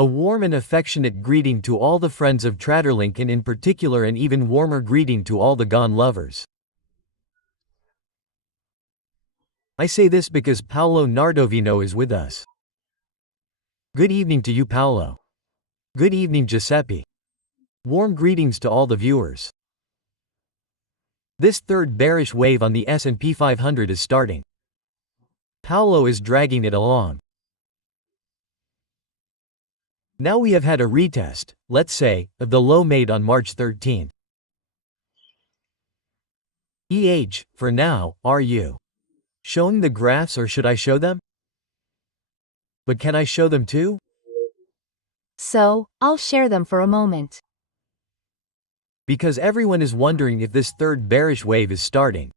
A warm and affectionate greeting to all the friends of Traderlink, and in particular an even warmer greeting to all the Gann lovers. I say this because Paolo Nardovino is with us. Good evening to you, Paolo. Good evening, Giuseppe. Warm greetings to all the viewers. This third bearish wave on the S&P 500 is starting. Paolo is dragging it along. Now we have had a retest, let's say, of the low made on March 13. For now, are you showing the graphs, or should I show them? But can I show them too? So, I'll share them for a moment. Because everyone is wondering if this third bearish wave is starting.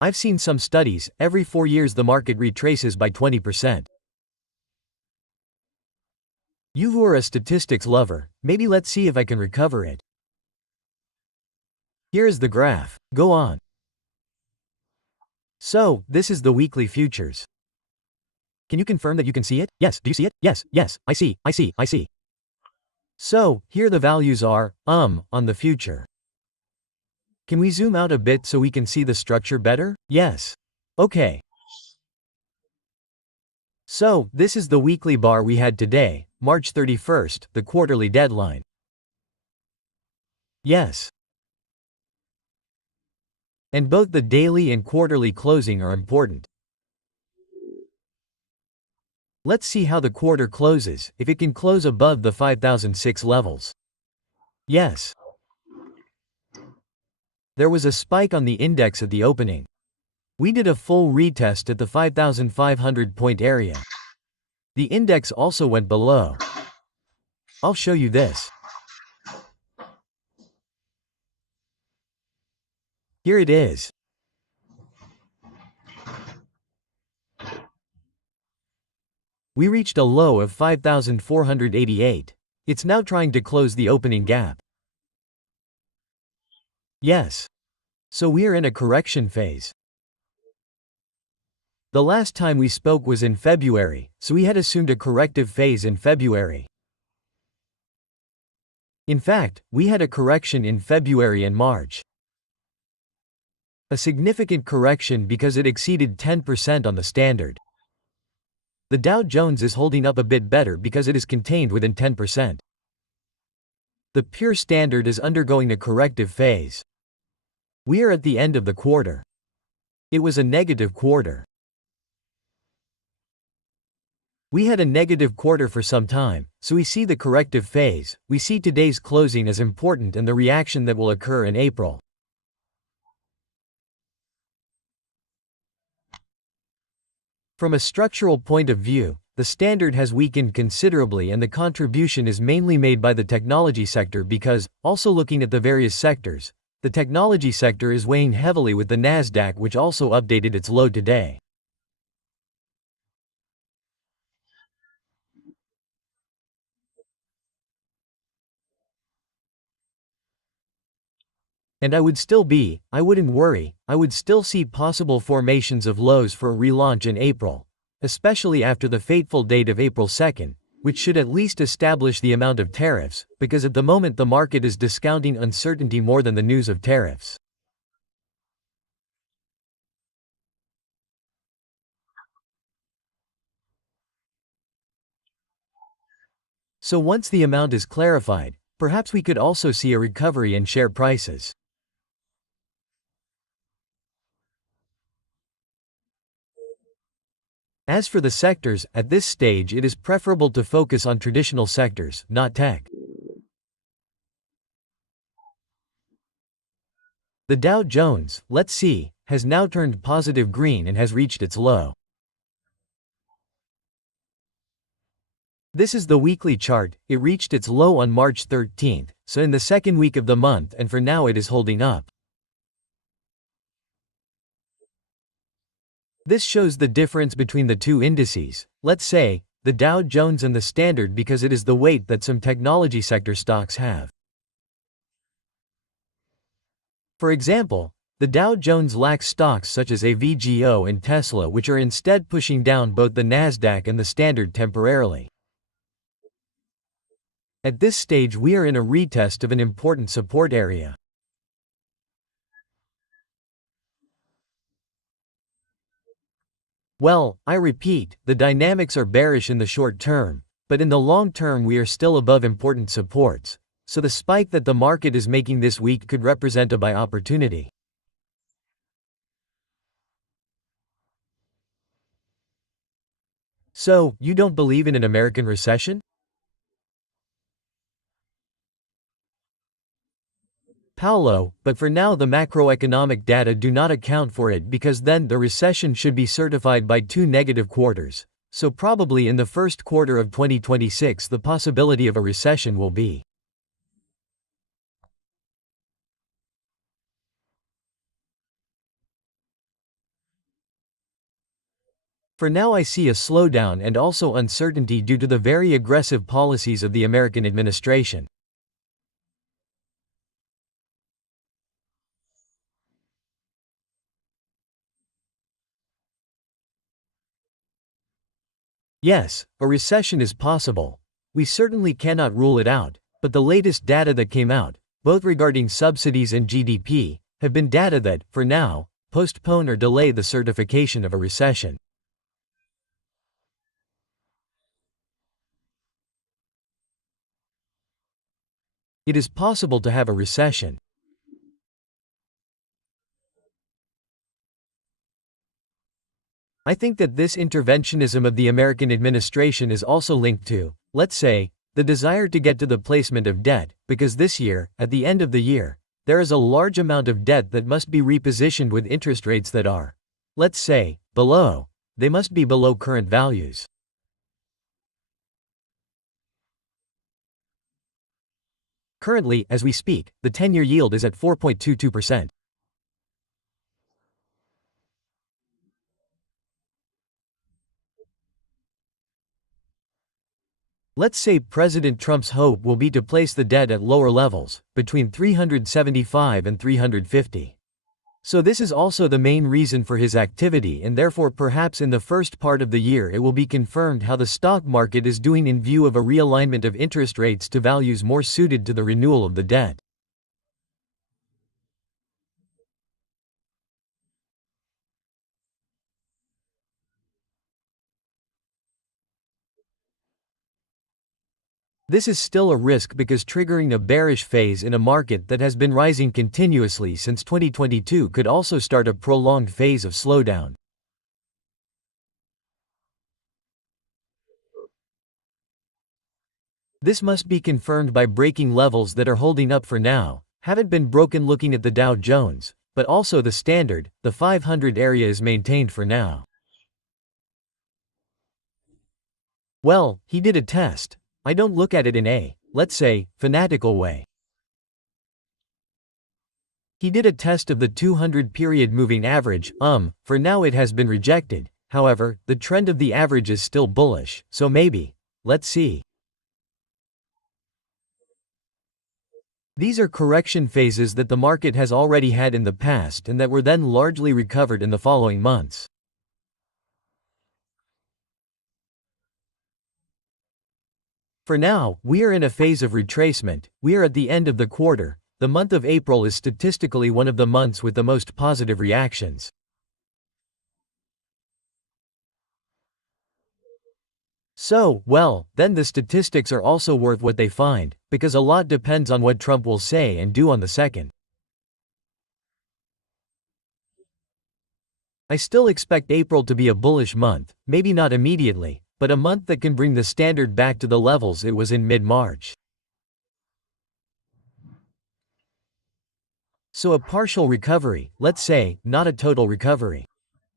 I've seen some studies, every 4 years the market retraces by 20%. You who are a statistics lover, maybe let's see if I can recover it. Here is the graph, go on. So, this is the weekly futures. Can you confirm that you can see it? Yes, do you see it? Yes, I see. So, here the values are, on the future. Can we zoom out a bit so we can see the structure better? Yes. Okay. So, this is the weekly bar we had today, March 31st, the quarterly deadline. Yes. And both the daily and quarterly closing are important. Let's see how the quarter closes, if it can close above the 5006 levels. Yes. There was a spike on the index at the opening. We did a full retest at the 5,500 point area. The index also went below. I'll show you this. Here it is. We reached a low of 5,488. It's now trying to close the opening gap. Yes. So we're in a correction phase. The last time we spoke was in February, so we had assumed a corrective phase in February. In fact, we had a correction in February and March. A significant correction because it exceeded 10% on the standard. The Dow Jones is holding up a bit better because it is contained within 10%. The pure standard is undergoing a corrective phase. We are at the end of the quarter. It was a negative quarter. We had a negative quarter for some time, so we see the corrective phase. We see today's closing as important and the reaction that will occur in April. From a structural point of view, the standard has weakened considerably, and the contribution is mainly made by the technology sector because, also looking at the various sectors, the technology sector is weighing heavily with the Nasdaq, which also updated its low today. And I wouldn't worry, I would still see possible formations of lows for a relaunch in April, especially after the fateful date of April 2nd, which should at least establish the amount of tariffs, because at the moment the market is discounting uncertainty more than the news of tariffs. So once the amount is clarified, perhaps we could also see a recovery in share prices. As for the sectors, at this stage it is preferable to focus on traditional sectors, not tech. The Dow Jones, let's see, has now turned positive green and has reached its low. This is the weekly chart. It reached its low on March 13th, so in the second week of the month, and for now it is holding up. This shows the difference between the two indices, let's say, the Dow Jones and the Standard, because it is the weight that some technology sector stocks have. For example, the Dow Jones lacks stocks such as AVGO and Tesla, which are instead pushing down both the Nasdaq and the Standard temporarily. At this stage we are in a retest of an important support area. Well, I repeat, the dynamics are bearish in the short term, but in the long term we are still above important supports, so the spike that the market is making this week could represent a buy opportunity. So, you don't believe in an American recession? Paolo, but for now the macroeconomic data do not account for it because then the recession should be certified by 2 negative quarters, so probably in the first quarter of 2026 the possibility of a recession will be. For now I see a slowdown and also uncertainty due to the very aggressive policies of the American administration. Yes, a recession is possible. We certainly cannot rule it out, but the latest data that came out, both regarding subsidies and GDP, have been data that, for now, postpone or delay the certification of a recession. It is possible to have a recession. I think that this interventionism of the American administration is also linked to, let's say, the desire to get to the placement of debt, because this year, at the end of the year, there is a large amount of debt that must be repositioned with interest rates that are, let's say, below. They must be below current values. Currently, as we speak, the 10-year yield is at 4.22%. Let's say President Trump's hope will be to place the debt at lower levels, between 375 and 350. So this is also the main reason for his activity, and therefore perhaps in the first part of the year it will be confirmed how the stock market is doing in view of a realignment of interest rates to values more suited to the renewal of the debt. This is still a risk because triggering a bearish phase in a market that has been rising continuously since 2022 could also start a prolonged phase of slowdown. This must be confirmed by breaking levels that are holding up for now, haven't been broken looking at the Dow Jones, but also the standard, the 500 area is maintained for now. Well, he did a test. I don't look at it in a, let's say, fanatical way. He did a test of the 200 period moving average, for now it has been rejected. However, the trend of the average is still bullish, so maybe. Let's see. These are correction phases that the market has already had in the past and that were then largely recovered in the following months. For now, we are in a phase of retracement. We are at the end of the quarter. The month of April is statistically one of the months with the most positive reactions. So, well, then the statistics are also worth what they find, because a lot depends on what Trump will say and do on the 2nd. I still expect April to be a bullish month, maybe not immediately, but a month that can bring the standard back to the levels it was in mid-March. So a partial recovery, let's say, not a total recovery.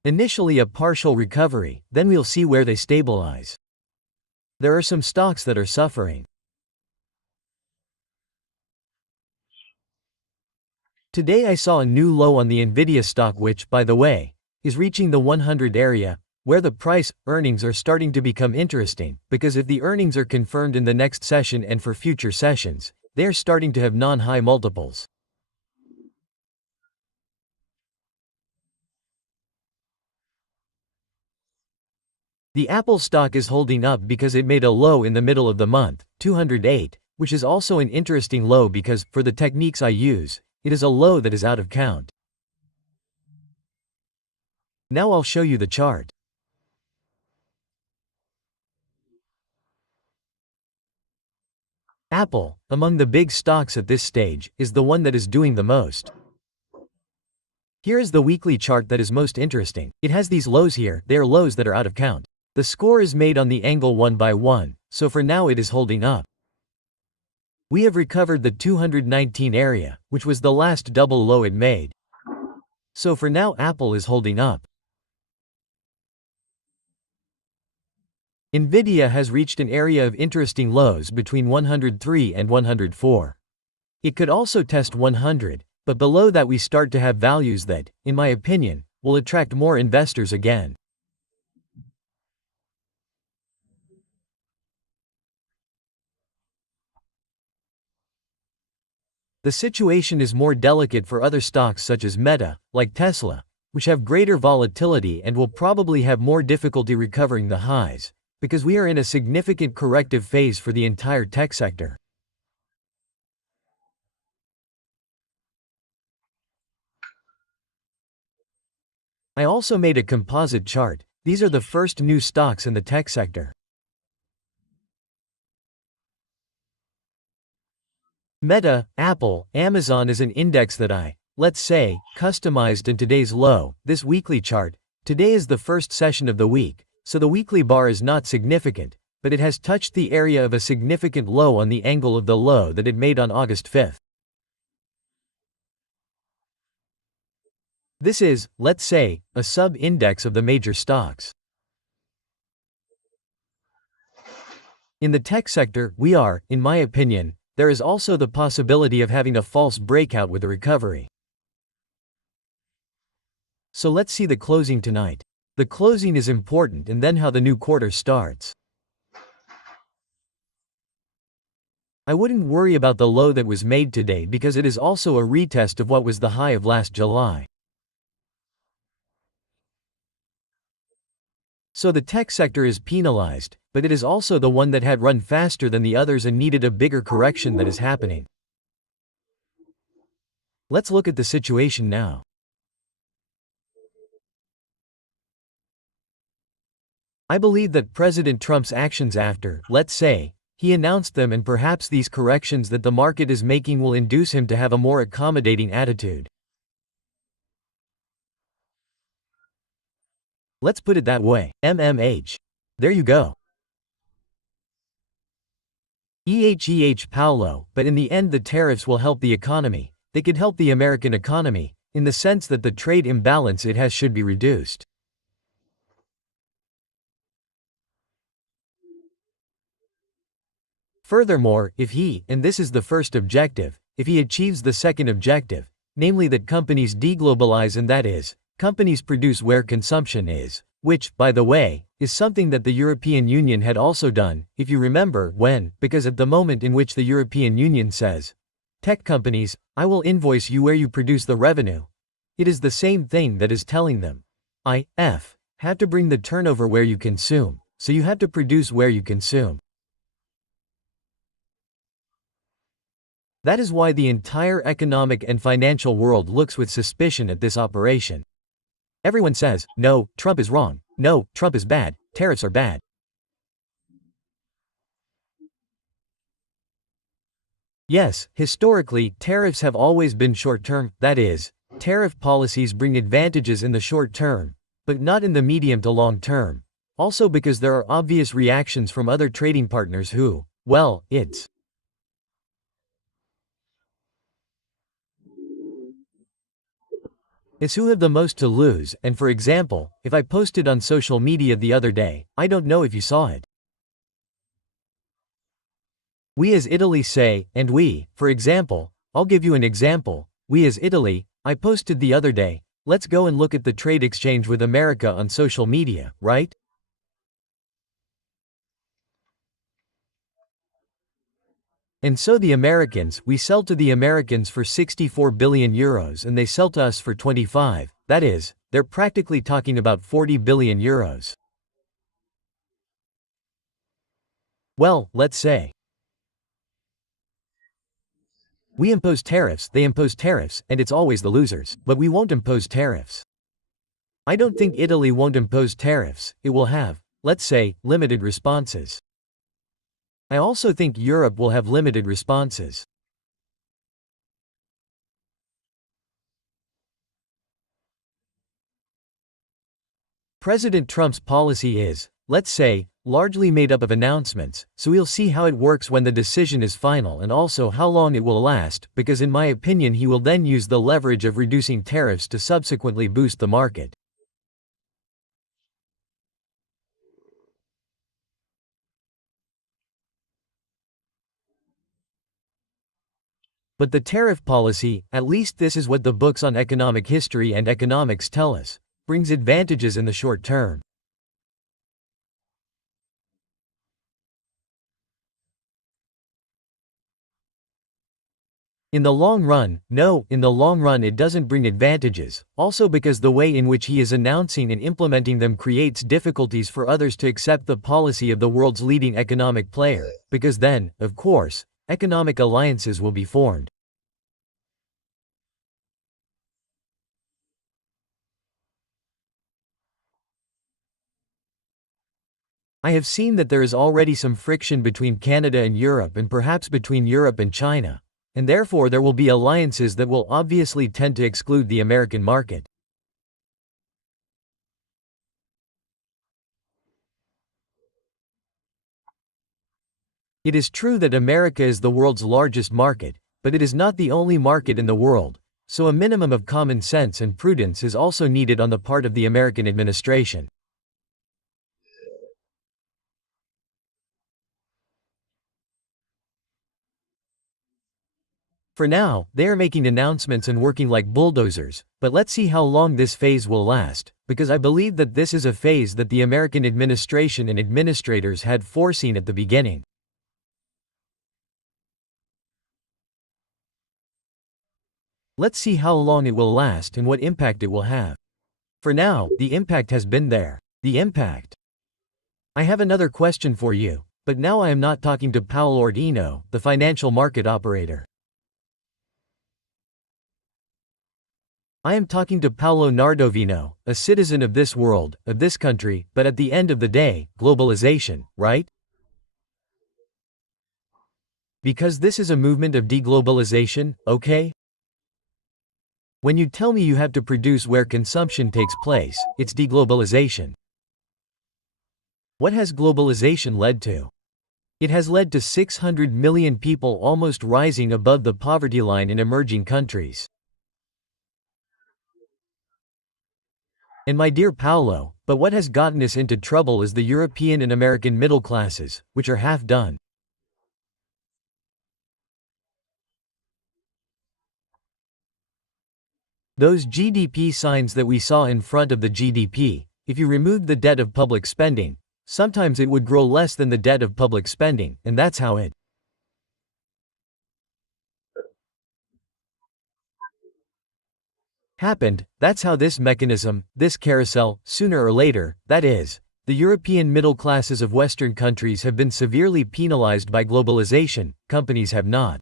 Initially a partial recovery, then we'll see where they stabilize. There are some stocks that are suffering. Today I saw a new low on the Nvidia stock which, by the way, is reaching the 100 area, where the price, earnings are starting to become interesting, because if the earnings are confirmed in the next session and for future sessions, they are starting to have non-high multiples. The Apple stock is holding up because it made a low in the middle of the month, 208, which is also an interesting low because, for the techniques I use, it is a low that is out of count. Now I'll show you the chart. Apple, among the big stocks at this stage, is the one that is doing the most. Here is the weekly chart that is most interesting. It has these lows here, they are lows that are out of count. The score is made on the angle 1 by 1, so for now it is holding up. We have recovered the 219 area, which was the last double low it made. So for now Apple is holding up. Nvidia has reached an area of interesting lows between 103 and 104. It could also test 100, but below that we start to have values that, in my opinion, will attract more investors again. The situation is more delicate for other stocks such as Meta, like Tesla, which have greater volatility and will probably have more difficulty recovering the highs, because we are in a significant corrective phase for the entire tech sector. I also made a composite chart. These are the first new stocks in the tech sector. Meta, Apple, Amazon is an index that I, let's say, customized in today's low, this weekly chart. Today is the first session of the week, so the weekly bar is not significant, but it has touched the area of a significant low on the angle of the low that it made on August 5th. This is, let's say, a sub-index of the major stocks. In the tech sector, we are, in my opinion, there is also the possibility of having a false breakout with a recovery. So let's see the closing tonight. The closing is important and then how the new quarter starts. I wouldn't worry about the low that was made today because it is also a retest of what was the high of last July. So the tech sector is penalized, but it is also the one that had run faster than the others and needed a bigger correction that is happening. Let's look at the situation now. I believe that President Trump's actions after, let's say, he announced them and perhaps these corrections that the market is making will induce him to have a more accommodating attitude. Let's put it that way. There you go. Paolo, but in the end the tariffs will help the economy. They could help the American economy, in the sense that the trade imbalance it has should be reduced. Furthermore, if he, and this is the first objective, if he achieves the second objective, namely that companies deglobalize and that is, companies produce where consumption is, which, by the way, is something that the European Union had also done, if you remember, because at the moment in which the European Union says, tech companies, I will invoice you where you produce the revenue, it is the same thing that is telling them, have to bring the turnover where you consume, so you have to produce where you consume. That is why the entire economic and financial world looks with suspicion at this operation. Everyone says, no, Trump is wrong, no, Trump is bad, tariffs are bad. Yes, historically, tariffs have always been short-term, that is, tariff policies bring advantages in the short term, but not in the medium to long term. Also because there are obvious reactions from other trading partners who, well, it's who have the most to lose, and for example, if I posted on social media the other day, I don't know if you saw it. We as Italy say, and we, for example, I'll give you an example, we as Italy, I posted the other day, let's go and look at the trade exchange with America on social media, right? And so the Americans, we sell to the Americans for 64 billion euros and they sell to us for 25, that is, they're practically talking about 40 billion euros. Well, let's say We impose tariffs, they impose tariffs, and it's always the losers. But we won't impose tariffs. I don't think Italy won't impose tariffs, it will have, let's say, limited responses. I also think Europe will have limited responses. President Trump's policy is, let's say, largely made up of announcements, so we'll see how it works when the decision is final and also how long it will last, because in my opinion he will then use the leverage of reducing tariffs to subsequently boost the market. But the tariff policy, at least this is what the books on economic history and economics tell us, brings advantages in the short term. In the long run, no, in the long run it doesn't bring advantages, also because the way in which he is announcing and implementing them creates difficulties for others to accept the policy of the world's leading economic player, because then, of course, economic alliances will be formed. I have seen that there is already some friction between Canada and Europe and perhaps between Europe and China, and therefore there will be alliances that will obviously tend to exclude the American market. It is true that America is the world's largest market, but it is not the only market in the world, so a minimum of common sense and prudence is also needed on the part of the American administration. For now, they are making announcements and working like bulldozers, but let's see how long this phase will last, because I believe that this is a phase that the American administration and administrators had foreseen at the beginning. Let's see how long it will last and what impact it will have. For now, the impact has been there. The impact. I have another question for you, but now I am not talking to Paolo Nardovino, the financial market operator. I am talking to Paolo Nardovino, a citizen of this world, of this country, but at the end of the day, globalization, right? Because this is a movement of deglobalization, okay? When you tell me you have to produce where consumption takes place, it's deglobalization. What has globalization led to? It has led to 600 million people almost rising above the poverty line in emerging countries. And my dear Paolo, but what has gotten us into trouble is the European and American middle classes, which are half done. Those GDP signs that we saw in front of the GDP, if you removed the debt of public spending, sometimes it would grow less than the debt of public spending, and that's how it happened. That's how this mechanism, this carousel, sooner or later, that is, the European middle classes of Western countries have been severely penalized by globalization, companies have not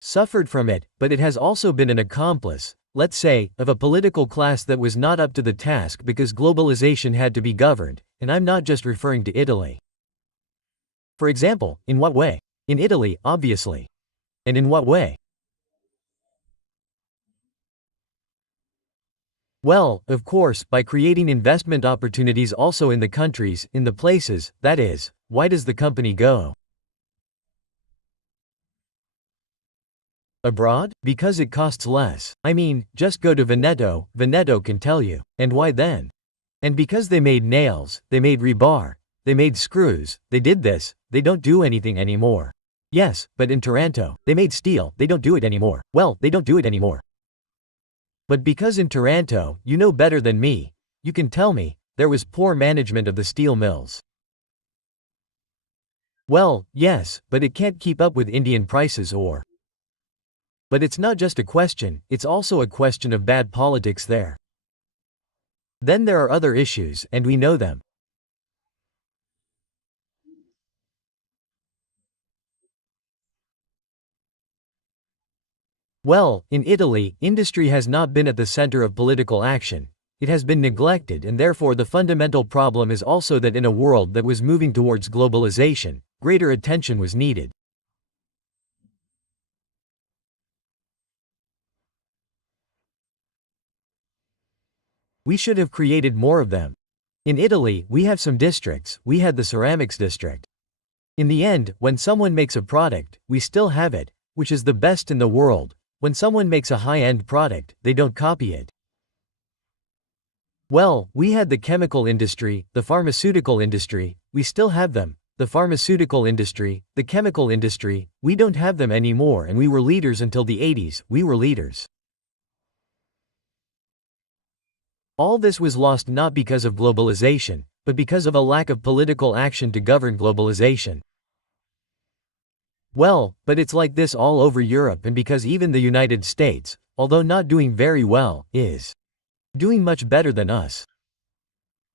suffered from it, but it has also been an accomplice, let's say, of a political class that was not up to the task because globalization had to be governed, and I'm not just referring to Italy. For example, in what way? In Italy, obviously. And in what way? Well, of course, by creating investment opportunities also in the countries, in the places, that is, why does the company go abroad? Because it costs less. I mean, just go to Veneto, Veneto can tell you. And why then? And because they made nails, they made rebar, they made screws, they did this, they don't do anything anymore. Yes, but in Taranto, they made steel, they don't do it anymore. Well, they don't do it anymore. But because in Taranto, you know better than me, you can tell me, there was poor management of the steel mills. Well, yes, but it can't keep up with Indian prices or. But it's not just a question, it's also a question of bad politics there. Then there are other issues, and we know them. Well, in Italy, industry has not been at the center of political action. It has been neglected, and therefore the fundamental problem is also that in a world that was moving towards globalization, greater attention was needed. We should have created more of them. In Italy, we have some districts. We had the ceramics district. In the end, when someone makes a product, we still have it, which is the best in the world. When someone makes a high-end product, they don't copy it. Well, we had the chemical industry, the pharmaceutical industry, we still have them. The pharmaceutical industry, the chemical industry, we don't have them anymore, and we were leaders until the 80s, we were leaders. All this was lost not because of globalization, but because of a lack of political action to govern globalization. Well, but it's like this all over Europe, and because even the United States, although not doing very well, is doing much better than us.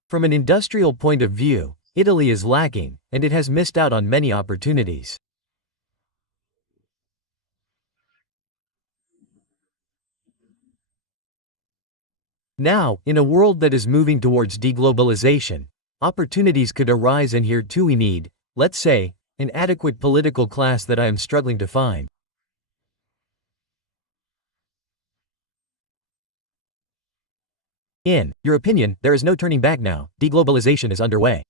From an industrial point of view, Italy is lacking, and it has missed out on many opportunities. Now, in a world that is moving towards deglobalization, opportunities could arise, and here too we need, let's say, an adequate political class that I am struggling to find. In your opinion, there is no turning back now, deglobalization is underway.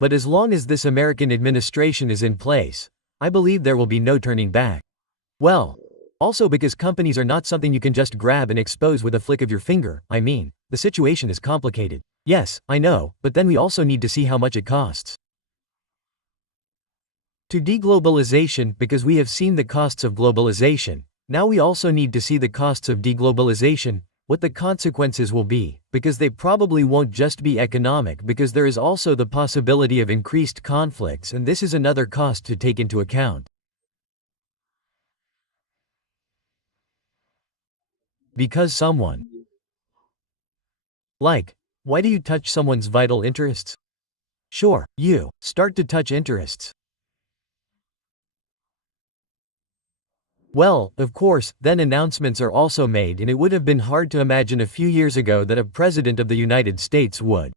But as long as this American administration is in place, I believe there will be no turning back. Well, also because companies are not something you can just grab and expose with a flick of your finger. I mean, the situation is complicated. Yes, I know, but then we also need to see how much it costs. To deglobalization, because we have seen the costs of globalization, now we also need to see the costs of deglobalization, what the consequences will be, because they probably won't just be economic, because there is also the possibility of increased conflicts, and this is another cost to take into account. Because someone, like, why do you touch someone's vital interests? Sure, you start to touch interests. Well, of course, then announcements are also made, and it would have been hard to imagine a few years ago that a president of the United States would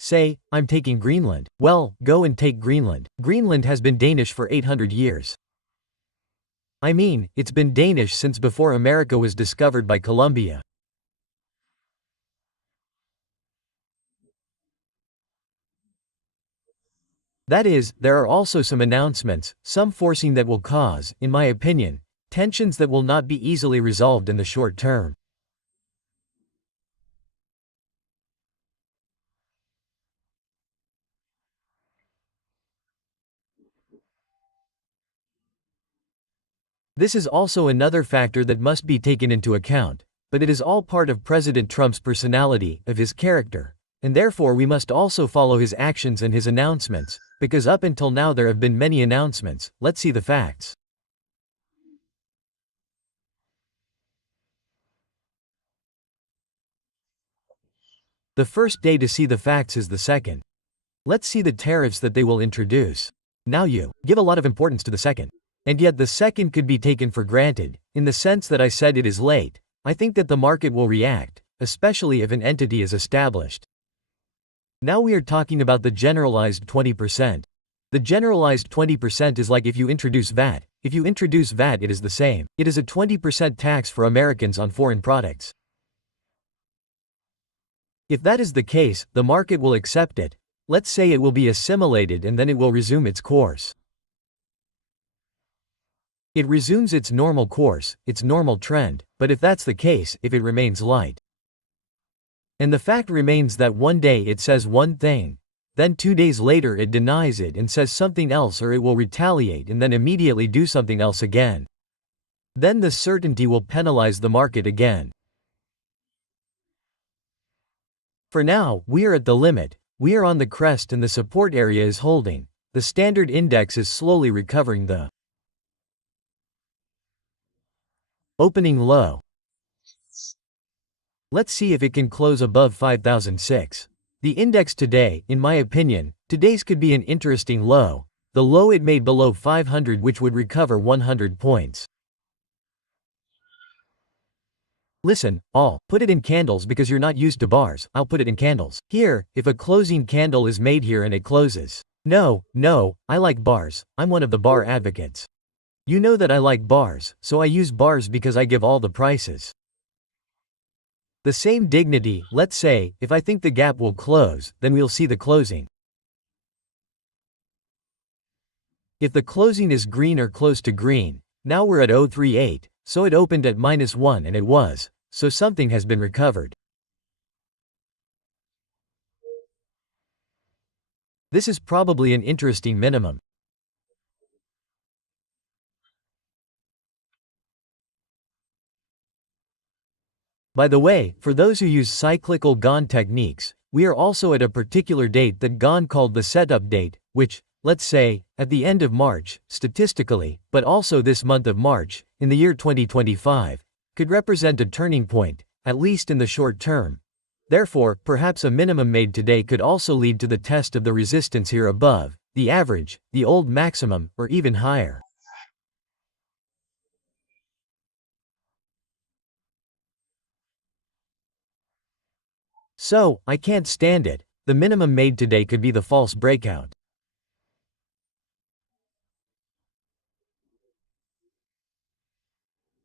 say, I'm taking Greenland. Well, go and take Greenland. Greenland has been Danish for 800 years. I mean, it's been Danish since before America was discovered by Columbia. That is, there are also some announcements, some forcing that will cause, in my opinion, tensions that will not be easily resolved in the short term. This is also another factor that must be taken into account, but it is all part of President Trump's personality, of his character, and therefore we must also follow his actions and his announcements, because up until now there have been many announcements. Let's see the facts. The first day to see the facts is the second. Let's see the tariffs that they will introduce. Now you give a lot of importance to the second. And yet the second could be taken for granted, in the sense that I said it is late. I think that the market will react, especially if an entity is established. Now we are talking about the generalized 20%. The generalized 20% is like if you introduce VAT. If you introduce VAT, it is the same. It is a 20% tax for Americans on foreign products. If that is the case, the market will accept it. Let's say it will be assimilated, and then it will resume its course. It resumes its normal course, its normal trend, but if that's the case, if it remains light, and the fact remains that one day it says one thing, then 2 days later it denies it and says something else, or it will retaliate and then immediately do something else again, then the certainty will penalize the market again. For now, we are at the limit, we are on the crest, and the support area is holding. The standard index is slowly recovering the opening low. Let's see if it can close above 5,006. The index today, in my opinion, today's could be an interesting low, the low it made below 500, which would recover 100 points. Listen, put it in candles because you're not used to bars. I'll put it in candles. Here, if a closing candle is made here and it closes. No, I like bars. I'm one of the bar advocates. You know that I like bars, so I use bars because I give all the prices. The same dignity, let's say, if I think the gap will close, then we'll see the closing. If the closing is green or close to green, now we're at 038, so it opened at -1 and it was, so something has been recovered. This is probably an interesting minimum. By the way, for those who use cyclical Gann techniques, we are also at a particular date that Gann called the setup date, which, let's say, at the end of March, statistically, but also this month of March, in the year 2025, could represent a turning point, at least in the short term. Therefore, perhaps a minimum made today could also lead to the test of the resistance here above, the average, the old maximum, or even higher. So, I can't stand it. The minimum made today could be the false breakout.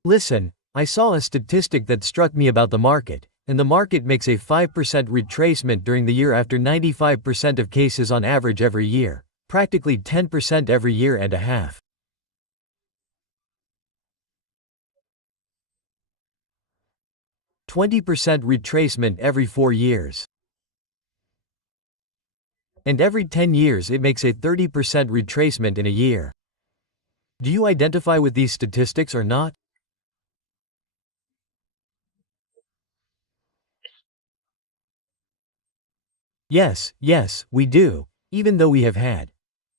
Listen, I saw a statistic that struck me about the market, and the market makes a 5% retracement during the year after 95% of cases on average every year, practically 10% every year and a half. %20 retracement every 4 years. And every 10 years it makes a 30% retracement in a year. Do you identify with these statistics or not? Yes, we do, even though we have had.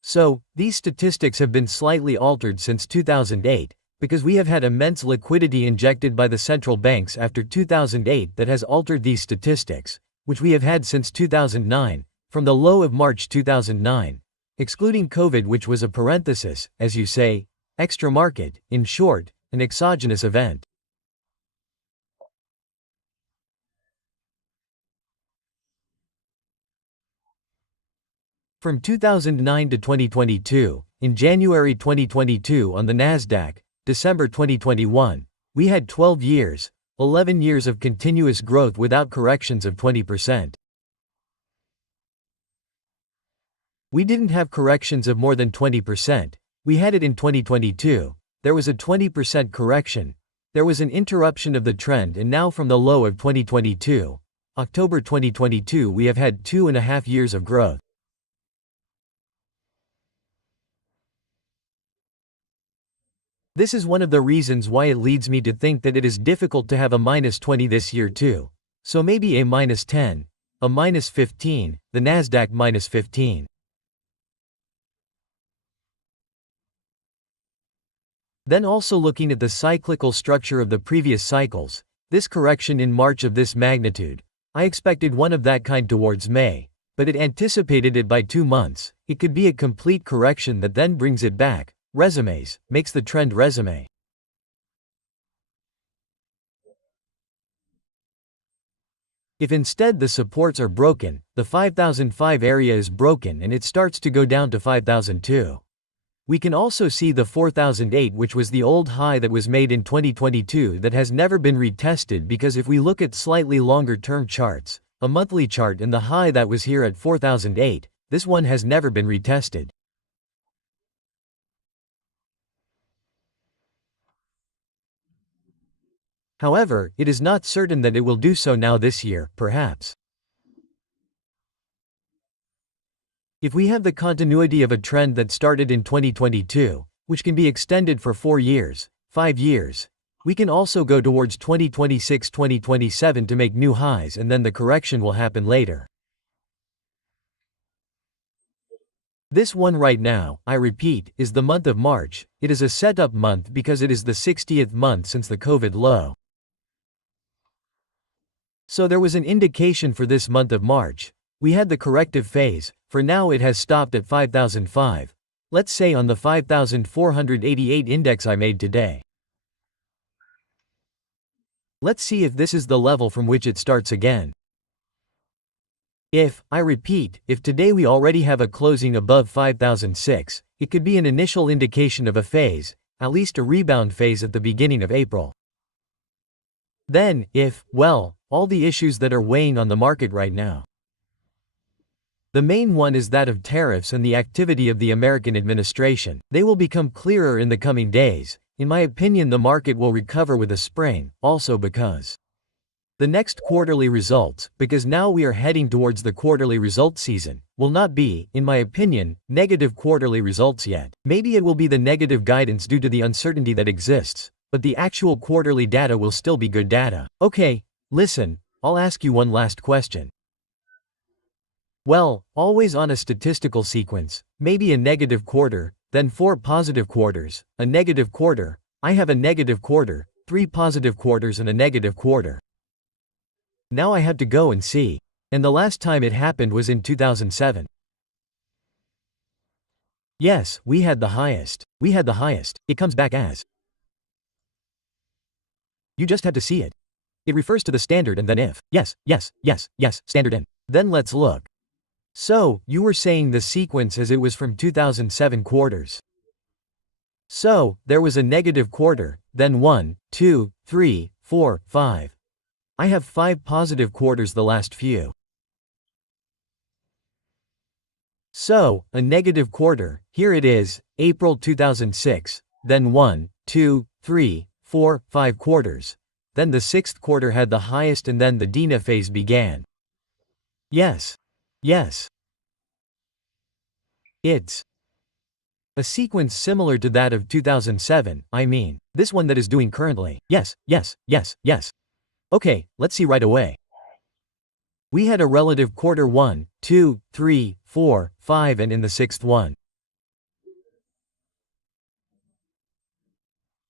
So, these statistics have been slightly altered since 2008, because we have had immense liquidity injected by the central banks after 2008 that has altered these statistics, which we have had since 2009, from the low of March 2009, excluding COVID, which was a parenthesis, as you say, extra market, in short, an exogenous event. From 2009 to 2022, in January 2022 on the Nasdaq, December 2021, we had 12 years, 11 years of continuous growth without corrections of 20%. We didn't have corrections of more than 20%, we had it in 2022, there was a 20% correction, there was an interruption of the trend, and now from the low of 2022, October 2022, we have had 2.5 years of growth. This is one of the reasons why it leads me to think that it is difficult to have a -20 this year too. So maybe a -10, a -15, the Nasdaq -15. Then also looking at the cyclical structure of the previous cycles, this correction in March of this magnitude, I expected one of that kind towards May, but it anticipated it by 2 months. It could be a complete correction that then brings it back. Resumes, makes the trend resume. If instead the supports are broken, the 5005 area is broken and it starts to go down to 5002. We can also see the 4008, which was the old high that was made in 2022 that has never been retested, because if we look at slightly longer term charts, a monthly chart, and the high that was here at 4008, this one has never been retested. However, it is not certain that it will do so now this year, perhaps. If we have the continuity of a trend that started in 2022, which can be extended for 4 years, 5 years, we can also go towards 2026-2027 to make new highs, and then the correction will happen later. This one right now, I repeat, is the month of March. It is a setup month because it is the 60th month since the COVID low. So there was an indication for this month of March. We had the corrective phase. For now it has stopped at 5005. Let's say on the 5,488 index I made today. Let's see if this is the level from which it starts again. If, I repeat, if today we already have a closing above 5,006, it could be an initial indication of a phase, at least a rebound phase at the beginning of April. Then, if, well, all the issues that are weighing on the market right now. The main one is that of tariffs and the activity of the American administration. They will become clearer in the coming days. In my opinion, the market will recover with a spring, also because the next quarterly results, because now we are heading towards the quarterly result season, will not be, in my opinion, negative quarterly results yet. Maybe it will be the negative guidance due to the uncertainty that exists, but the actual quarterly data will still be good data. Okay, listen, I'll ask you one last question. Well, always on a statistical sequence, maybe a negative quarter, then 4 positive quarters, a negative quarter, I have a negative quarter, 3 positive quarters and a negative quarter. Now I have to go and see. And the last time it happened was in 2007. Yes, we had the highest. We had the highest. It comes back as. You just have to see it. It refers to the standard and then if. Yes, standard in. Then let's look. So, you were saying the sequence as it was from 2007 quarters. So, there was a negative quarter, then 1, 2, 3, 4, 5. I have 5 positive quarters the last few. So, a negative quarter, here it is, April 2006, then 1, 2, 3, 4, 5 quarters. Then the 6th quarter had the highest and then the Dina phase began. Yes. It's a sequence similar to that of 2007, I mean, this one that is doing currently. Yes. Okay, let's see right away. We had a relative quarter 1, 2, 3, 4, 5 and in the 6th one.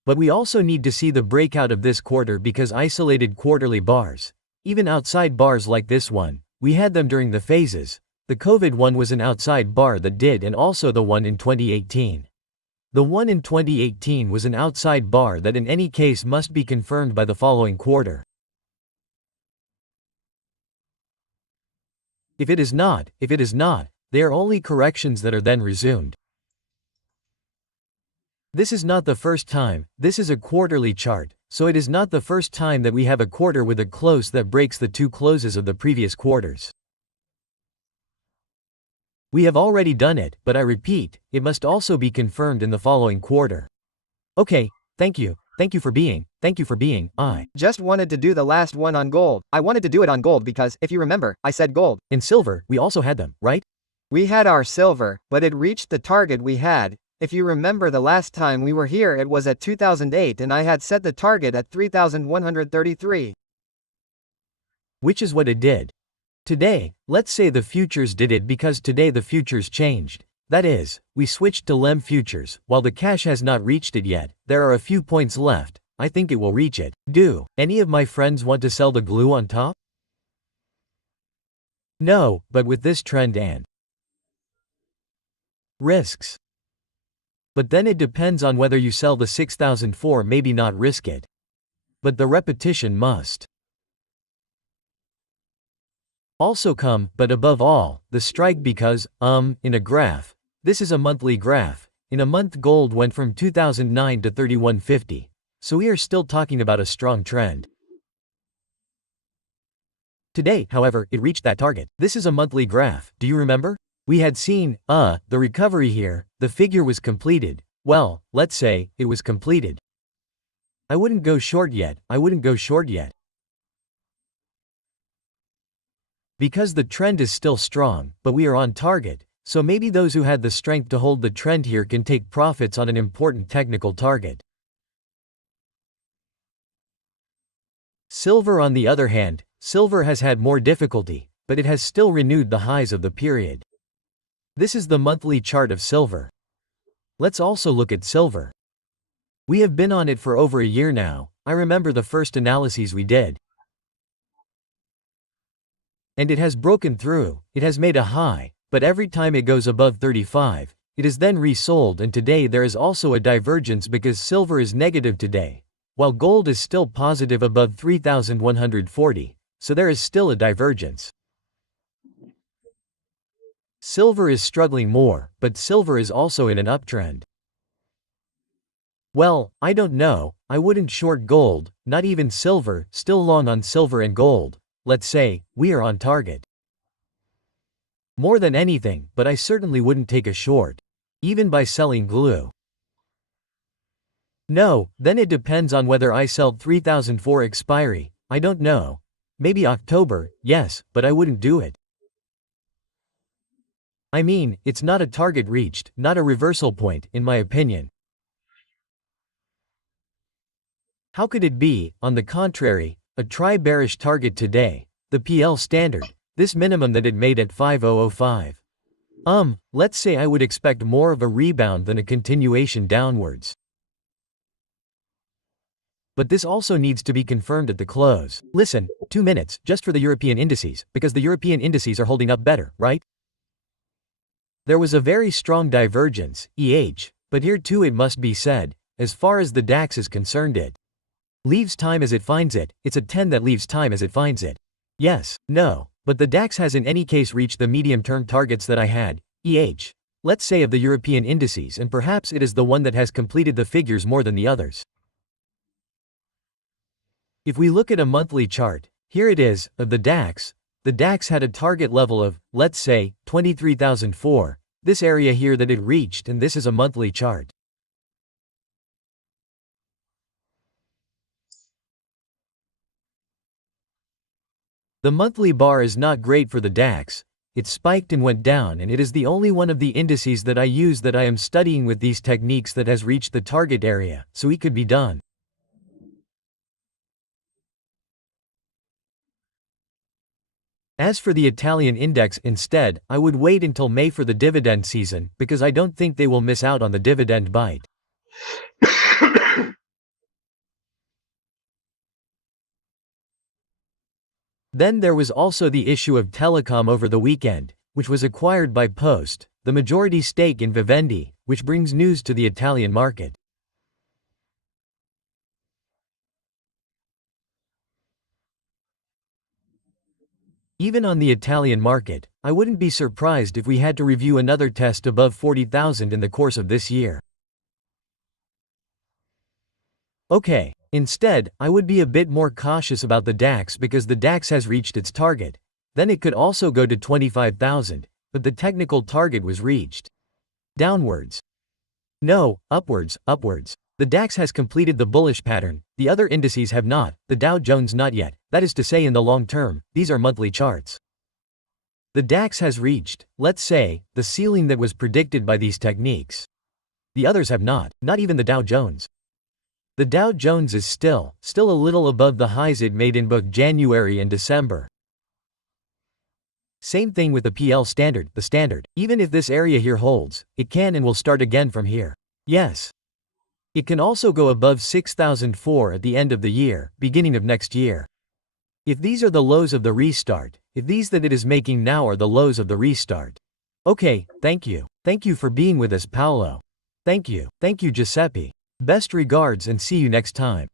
But we also need to see the breakout of this quarter because isolated quarterly bars, even outside bars like this one, we had them during the phases. The COVID one was an outside bar that did and also the one in 2018. The one in 2018 was an outside bar that in any case must be confirmed by the following quarter. If it is not, they are only corrections that are then resumed. This is not the first time, this is a quarterly chart, so it is not the first time that we have a quarter with a close that breaks the 2 closes of the previous quarters. We have already done it, but I repeat, it must also be confirmed in the following quarter. Okay, thank you for being, I just wanted to do the last one on gold. I wanted to do it on gold because, if you remember, I said gold. In silver, we also had them, right? We had our silver, but it reached the target we had. If you remember the last time we were here it was at 2008 and I had set the target at 3,133. Which is what it did. Today, let's say the futures did it because today the futures changed. That is, we switched to LEM futures. While the cash has not reached it yet, there are a few points left. I think it will reach it. Do any of my friends want to sell the glue on top? No, but with this trend and risks. But then it depends on whether you sell the 6004, maybe not risk it. But the repetition must also come, but above all, the strike because, in a graph, this is a monthly graph, in a month gold went from 2009 to 3150, so we are still talking about a strong trend. Today, however, it reached that target. This is a monthly graph, do you remember? We had seen, the recovery here, the figure was completed, well, let's say, it was completed. I wouldn't go short yet. Because the trend is still strong, but we are on target, so maybe those who had the strength to hold the trend here can take profits on an important technical target. Silver on the other hand, silver has had more difficulty, but it has still renewed the highs of the period. This is the monthly chart of silver. Let's also look at silver. We have been on it for over a year now. I remember the first analyses we did. And it has broken through, it has made a high, but every time it goes above 35, It is then resold, and today there is also a divergence because silver is negative today, while gold is still positive above 3,140, so there is still a divergence. Silver is struggling more, but silver is also in an uptrend. Well, I don't know, I wouldn't short gold, not even silver, still long on silver and gold. Let's say, we are on target. More than anything, but I certainly wouldn't take a short. Even by selling glue. No, then it depends on whether I sell 3004 expiry, I don't know. Maybe October, yes, but I wouldn't do it. I mean, it's not a target reached, not a reversal point, in my opinion. How could it be, on the contrary, a tri-bearish target today, the PL standard, this minimum that it made at 5005? Let's say I would expect more of a rebound than a continuation downwards. But this also needs to be confirmed at the close. Listen, 2 minutes, just for the European indices, because the European indices are holding up better, right? There was a very strong divergence, but here too it must be said, as far as the DAX is concerned, it leaves time as it finds it. It's a 10 that leaves time as it finds it. Yes, no, but the DAX has in any case reached the medium-term targets that I had, let's say of the European indices, and perhaps it is the one that has completed the figures more than the others. If we look at a monthly chart, here it is, of the DAX had a target level of, let's say, 23,004, this area here that it reached, and this is a monthly chart. The monthly bar is not great for the DAX, it spiked and went down, and it is the only one of the indices that I use that I am studying with these techniques that has reached the target area, so it could be done. As for the Italian index, instead, I would wait until May for the dividend season, because I don't think they will miss out on the dividend bite. Then there was also the issue of telecom over the weekend, which was acquired by Post, the majority stake in Vivendi, which brings news to the Italian market. Even on the Italian market, I wouldn't be surprised if we had to review another test above 40,000 in the course of this year. Okay, instead, I would be a bit more cautious about the DAX because the DAX has reached its target. Then it could also go to 25,000, but the technical target was reached. Downwards. No, upwards. The DAX has completed the bullish pattern, the other indices have not, the Dow Jones not yet, that is to say in the long term, these are monthly charts. The DAX has reached, let's say, the ceiling that was predicted by these techniques. The others have not even the Dow Jones. The Dow Jones is still a little above the highs it made in both January and December. Same thing with the PL standard, the standard. Even if this area here holds, it can and will start again from here. Yes. It can also go above 6,004 at the end of the year, beginning of next year. If these are the lows of the restart, if these that it is making now are the lows of the restart. Okay, thank you. Thank you for being with us, Paolo. Thank you, Giuseppe. Best regards and see you next time.